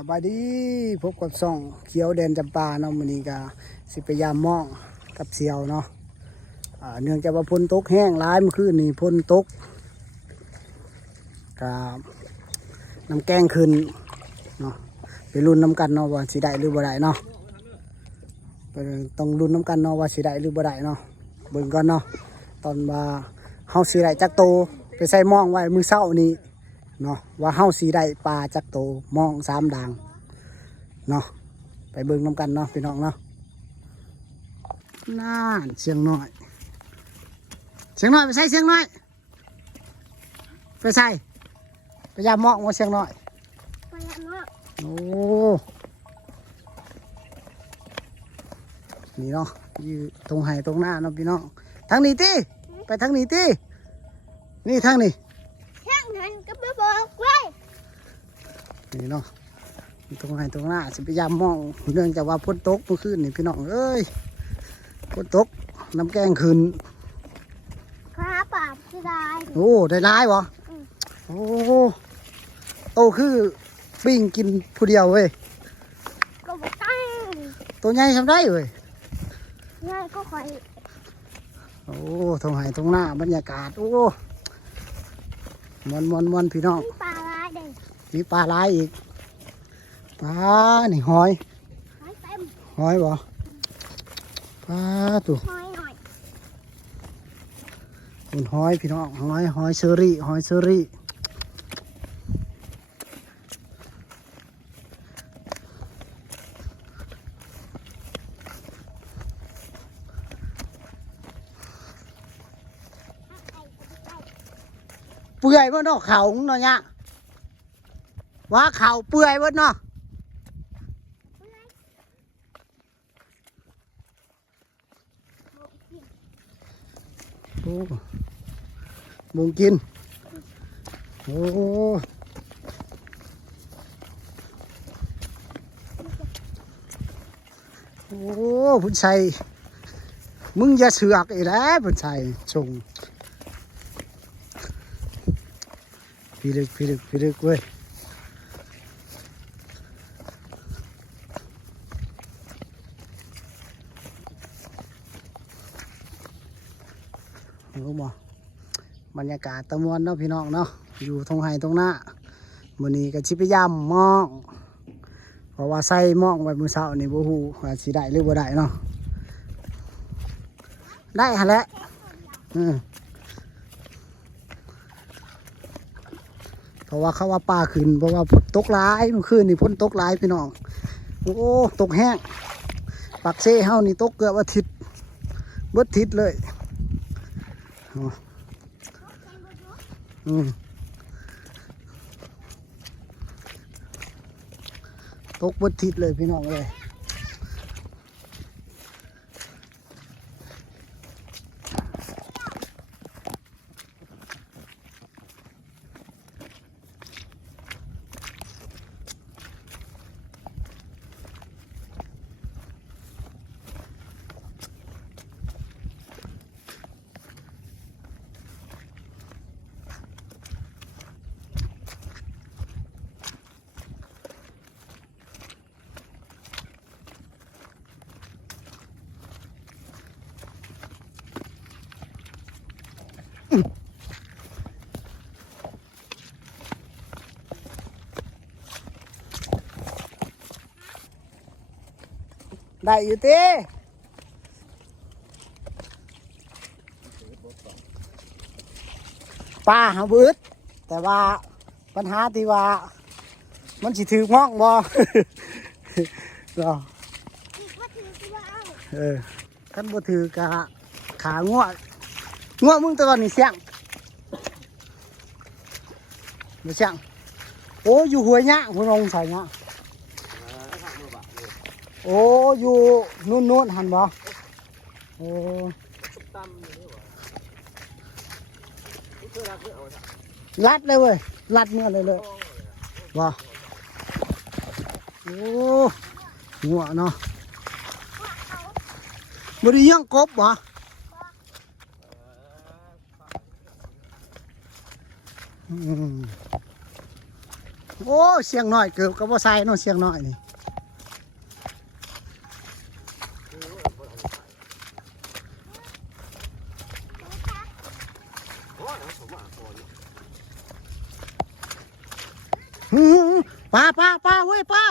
สบายดีพบกับซ่องเขียวแดนจำปาเนาะมื้อนี้ก็สิพยายามมองกับเสียวเนาะเนื่องจากว่าฝนตกแห้งหลายเมื่อคืนนี้ฝนตกกับน้ำแกงขึ้นเนาะไปลุ้นน้ำกันเนาะว่าสิได้หรือบ่ได้เนาะต้องลุ้นน้ำกันเนาะว่าสิได้หรือบ่ได้เนาะเบิ่งก่อนเนาะตอนว่าเฮาสิได้จักโตไปใส่หม้องไว้มื้อเช้านี้เนาะว่าเฮาสิได้ปลาจักโตหม้อง3ด่างเนาะไปเบิ่งน้ำกันเนาะพี่น้องเนาะน่านเสียงน้อยไปใส่เสียงน้อยไปใส่ไปยามหม้องว่าเสียงน้อยไปแล้วเนาะโอ้นี่เนาะอยู่ตรงไห้ตรงหน้าเนาะพี่น้องทางนี้ติไปทางนี้ตินี่ทางนี้ช่างนั้นก็ไม่บอกเว้ยนี่เนาะตรงไห้ตรงหน้าสิพยายามมองเนื่องจากว่าฝนตกเมื่อคืนนี่พี่น้องเอ้ยฝนตกน้ำแกงขึ้นพาปากจะได้โอ้ได้ร้ายวะโอ้โตคือปิ้งกินผู้เดียวเว้ยก็บอกตั้งตัวใหญ่ทำได้เว้ยง่ายก็คอยโอ้ตรงไห้ตรงหน้าบรรยากาศโอ้มวนพี่น้องมีปลาลายเด็กมีปลาลายอีกปลานี่หอย หอยเต็มหอยบ่ปลาตัวหอยหน่อยคุณหอยพี่น้องหอยเชอรี่เปื่อยบ่เนาะเขาเนาะเนี่ยว่าเขาเปื่อยบ่เนาะโอ้บุงกินโอ้โอ้พุ่นชัยมึงอย่าเสือกอีแล้วพุ่นชัยชงพี่ลึกเว้ยรู้บ่บรรยากาศตะมวนเนาะพี่น้องเนาะอยู่ตรงไห้ตรงหน้ามื้อนี้ก็สิพยายามมองเพราะว่าใส่มองไว้มื้อเช้านี่บ่ฮู้ว่าสิได้หรือบ่ได้เนาะได้หั่นแหละเพราะว่าเขาว่าปลาขึ้นเพราะว่าฝนตกหลายเมื่อคืนนี่ฝนตกหลายพี่น้องโอ้ตกแห้งปักเซ่เฮานี่ตกเกือบอาทิตย์เบิดทิศเลยตกเบิดทิศเลยพี่น้องเลยได้อยู่ตีปลาหาบืดแต่ว่าปัญหาที่ว่ามันสิถือม่องบ่ก็ขั้นบ่ถือกะขาง่วมึงตัวนี้เสียงไม่เสียงโอ้อยู่หัวเนี้ยหัวลงใส่เนี้ยโอ้อยู่นู่นหันบ่โอ้ลัดเลยเว้ยลัดเมื่อเลยบ่โอ้หัวเนาะบ่ได้ยังกบบ่โ โอ้เสียงน้อยเกือบกับว่าใส่เนาะเสียงน้อยนี่หือปลาเว้ยปลา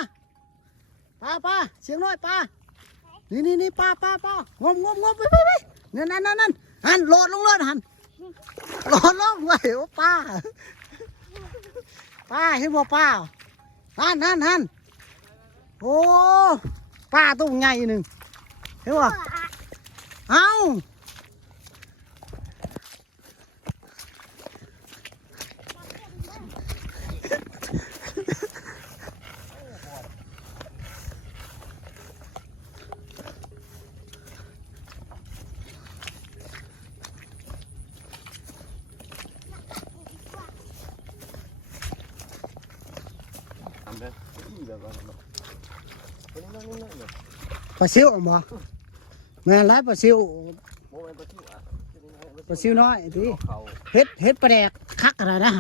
เสียงน้อยปลานี่ปลางมไปนั่นหันโหลดลงเลยหันโหลดลงไว้โอ้ปลาเห็นบ่ปลาหันโอ้ปลาตัวใหญ่หนึ่งเห็นบ่เอ้าปลาซิวบ่แม่นไรปลาซิวน้อยทีเฮ็ดปลาแดกคักอะไรนะ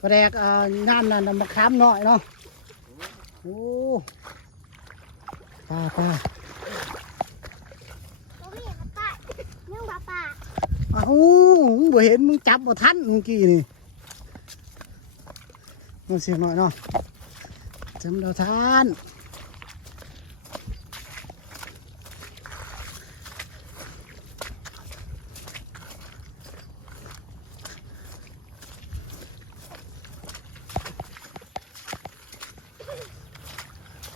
ปลาแดกนั่นมะขามน้อยเนาะโอ้ปลา ตัวนี้ป้าเนื่องป้า เอ้ามึงบ่เห็นมึงจับบ่ทันเมื่อกี้นี่มาเสียงหน่อยเนาะจำเราทาน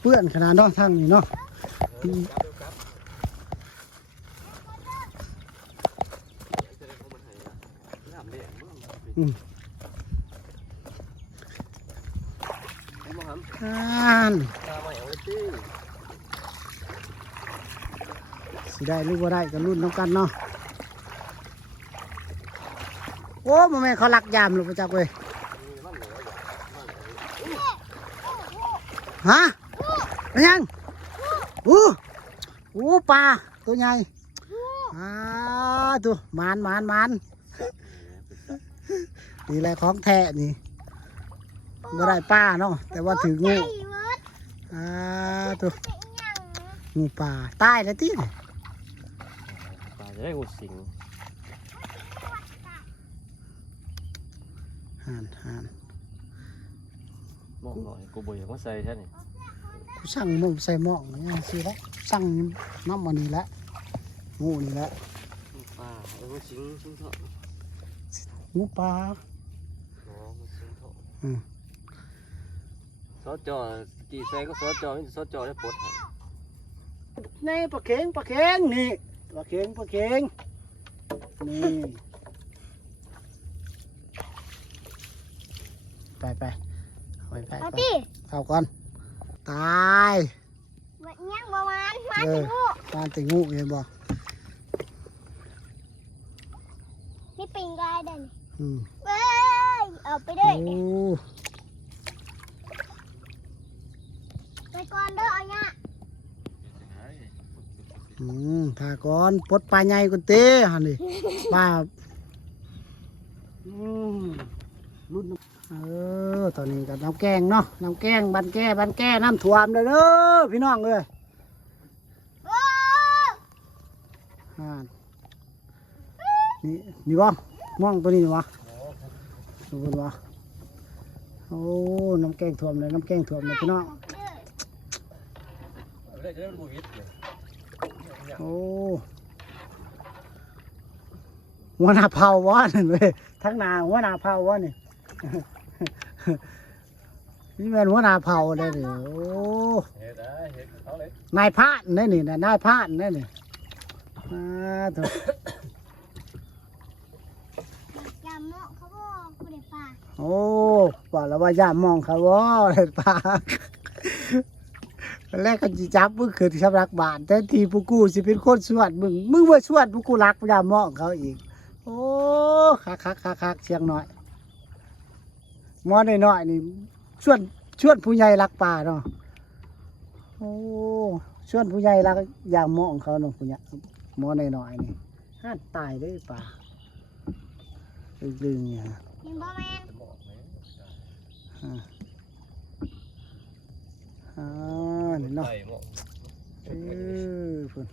เพื่อนขนาดเนาะทางนี้เนาะสิได้หรือบ่ได้ก็รุ่นน้ำกันเนาะโอ้มาแม่เขาลักยามลูกประจักษ์เว้ยฮะเป็นยังปลาตัวใหญ่ตัวมานนี่แหละของแท้นี่บ่ได้ปลาเนาะแต่ว่าถืองูตัวงูปลาตายแล้วที่นี่ ปลาจะได้งูสิง ห่าน มองหน่อยกูบ่อยากมาใส่ใช่ไหม กูสั่งมึงใส่หม้อนี่สิละสั่งน้ำมันนี่แหละงูนี่แหละ ปลางูสิงเถาะ งูปลา งูสิงเถาะ ซอสจอกี่แซงก็ซอสจอไม่ซอสจอได้ปลดให้ นี่ปลาเข็งนี่ปลาเข็งนี่ไปเอาดิ เข้าก่อนตาย แบบนี้ประมาณมาถึงงู ตานติงูเห็นบ่ นี่ปิงกายเด่น อืม เว้ยเอาไปด้วย โอ้ ไปก่อนเด้อเอาเนี่ย ถ้าก่อนปลดปลาใหญ่ก่อนเต้หันดิปลารุ่นตอนนี้กับน้ำแกงเนาะน้ำแกงบันแก้น้ำท่วมเลยเด้อพี่น้องเลย โอ้ นี่บ่ม่องตัวนี้วะดูกันวะโอ้น้ำแกงท่วมเลยพี่น้องโอ้หัวหน้าเผาวะนั่นเว้ยทั้งนาหัวหน้าเผาวะนี่ นี่เป็นหัวหน้าเผาเลยเดี๋ยวนายพรานนี่นะนายพรานนี่ถูก ยามเนาะเขาบอกกูได้ปลา โอ้บอกแล้วว่าย่ามองเขาว่าเลยปลาแรกก็จีจับมึงขึ้นชำรักบาทแต่ทีผู้กูสิเป็นคนสวดมึงว่าสวดผู้กูรักย่ามองเขาอีกโอ้คักเสียงหน่อยมอน้อยนี่ชวนผู้ใหญ่รักป่าเนาะโอ้ชวนผู้ใหญ่รักย่ามองเขาเนาะผู้ใหญ่มอน้อยนี่ห้าตายเลยป่าลึงเนี่ย เห็นบ่แมน อ่านี่เนาะ ใส่หม้อ พุ่น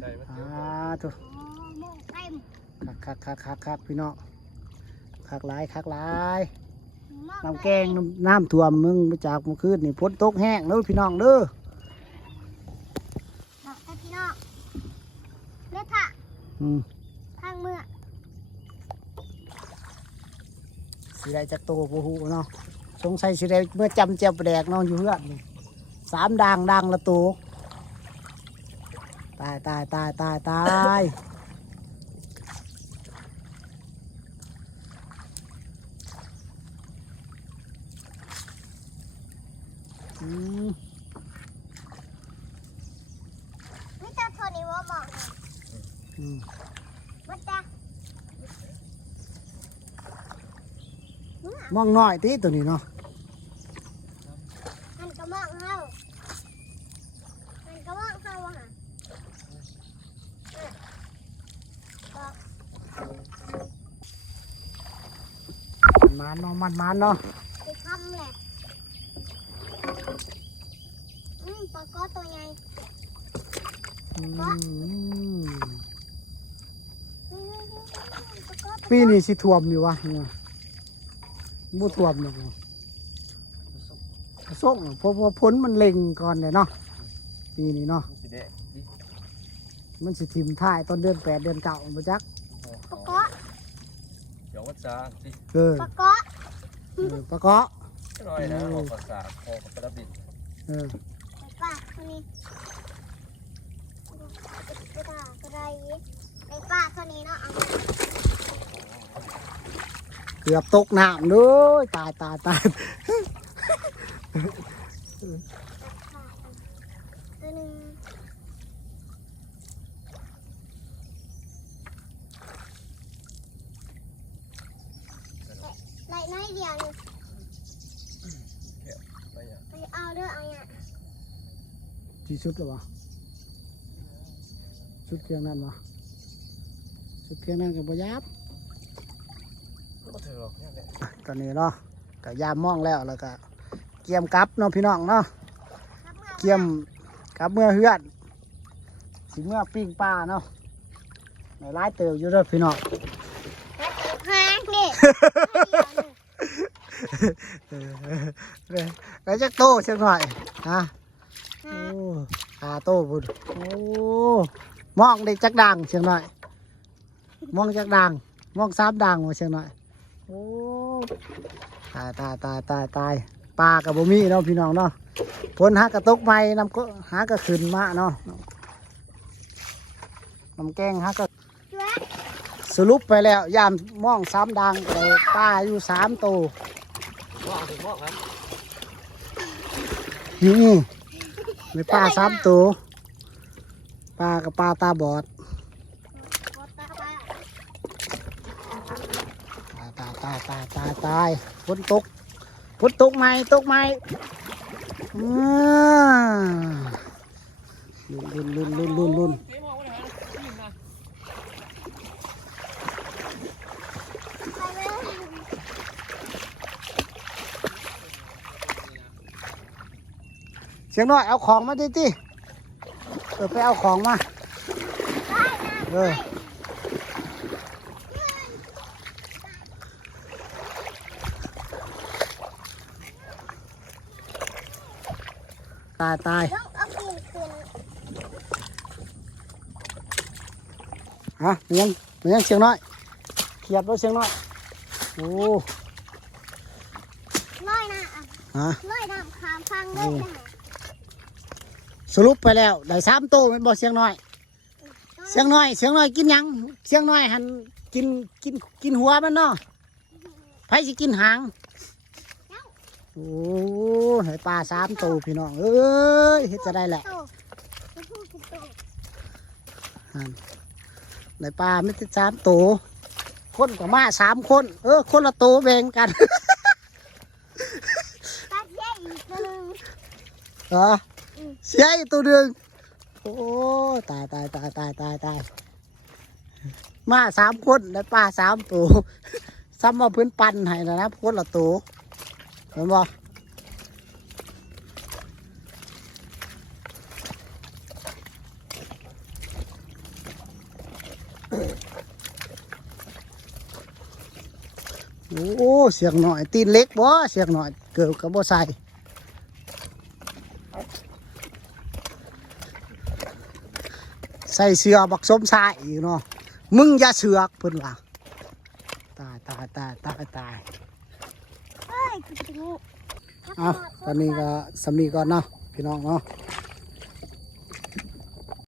ใส่มัน อ่า เดี๋ยว ตัว โอ้โม่เต็ม คักพี่น้องคักหลาย หม้ น้ำแกงน้ำท่วมมึงไปจากเมื่อคืนนี่ฝนตกแห้งเด้อพี่น้องเด้อ ดอกแต่พี่น้องเลือดค่ะ อืม ข้างเมื่อ สิได้จักโตบ่ฮู้เนาะสงสัยสิได้เมื่อจำเจียวปลาแดกเนาะอยู่เฮือนนี่3ดังละโตตายอืม ไม่จะโทรนี่ว่าหมอก อืม มันจะ มองน้อยติตัวนี้เนาะ มันก็มองเฮามันก็มองเฮาอะค่ะบอก มันเนาะ ไปทำแหละปลาก้อตัวใหญ่ อืม ปลาก้อ ปีนี้สิท่วมอยู่วะเนี่ยบ่ท่วมหรอกส่งเพราะว่าพ้นมันเล็งก่อนเลยเนาะปีนี้เนาะ สิเดะดิ มันสิทิมท้ายต้นเดือน8เดือน9บ่จัก ปลาก้อ เดี๋ยววัดจางสิ เออ ปลาก้อ ปะเกาะ จะน้อยนะออกภาษาพอกับกระบิด เออ ปลาตัวนี้ไปตาอะไรไปปลาตัวนี้เนาะเอา เกือบตกน้ำเลยตาย ตัวหนึ่งไหลน้อยเดียวนี่ ไปอย่าง ไปเอาเด้อเอาเนี่ย ที่ชุดหรอวะชุดเครื่องนั่นวะชุดเครื่องนั่นกับบ่ยับ ก็ถือหรอกเนี่ยแหละ ตอนนี้เนาะก็ยามมองแล้วก็เกียมกลับเนาะพี่น้องเนาะเกียมกลับเมื่อเฮือนสิเมื่อปิ้งปลาเนาะในร้ายเติบอยู่เด้อพี่น้อง หางนี่ แล้วจะโตสักหน่อยฮะโอ้ขาโตพุ่นโอ้มองได้จักดังเชียงหน่อยมองจักดังมอง3ดังมาเชียงหน่อยโอ้ตายปลากับบ่มีเนาะพี่น้องเนาะฝนหากระตกใหม่น้ำก็หากระขึ้นมาเนาะน้ำแกงหากระสรุปไปแล้วยามมอง3ดังเลยปลาอยู่3ตัว หม้อถึงหม้อครับ นี่ไม่ปลา3ตัวปลากับปลาตาบอดตายฝนตกไหมลุ้น เสียงน้อยเอาของมาดิไปเอาของมาเออตาย ต้องเอาปีนขึ้น ฮะมันยังเสียงน้อยเขียบแล้วเสียงน้อยโอ้ น้อยนะ ฮะ น้อยนะขามฟังเลยนะ สรุปไปแล้วได้3ตัวเป็นบ่เสียงน้อยเสียงน้อยกินหยังเสียงน้อยหันกินหัวมันเนาะไผสิกินหางโอ้ให้ปลา3ตัวพี่น้องเอ้ยเฮ็ดจะได้แหละ โตพูดโต ในปลาไม่ติด3ตัวคนกับมา3คนคนละตัวแบ่งกัน ตัดแย่อีกตัวหนึ่ง เหรอเสียอีกตัวหนึ่งโอ้ตายมา3คนได้ปลา3ตัวซ้ำมาพื้นปันให้แล้วนะคนละตัว เห็นบ่โอ้เสียงหน่อยตีนเล็กบ่เสียงหน่อยเกิดกับบ่ใส่ใส่เสื้อบักส้มสายอีกเนาะมึงอย่าเสือกเพิ่นว่าตาย เฮ้ยคือจะงู เอาตอนนี้ก็สำนีก่อนเนาะพี่น้องเนาะ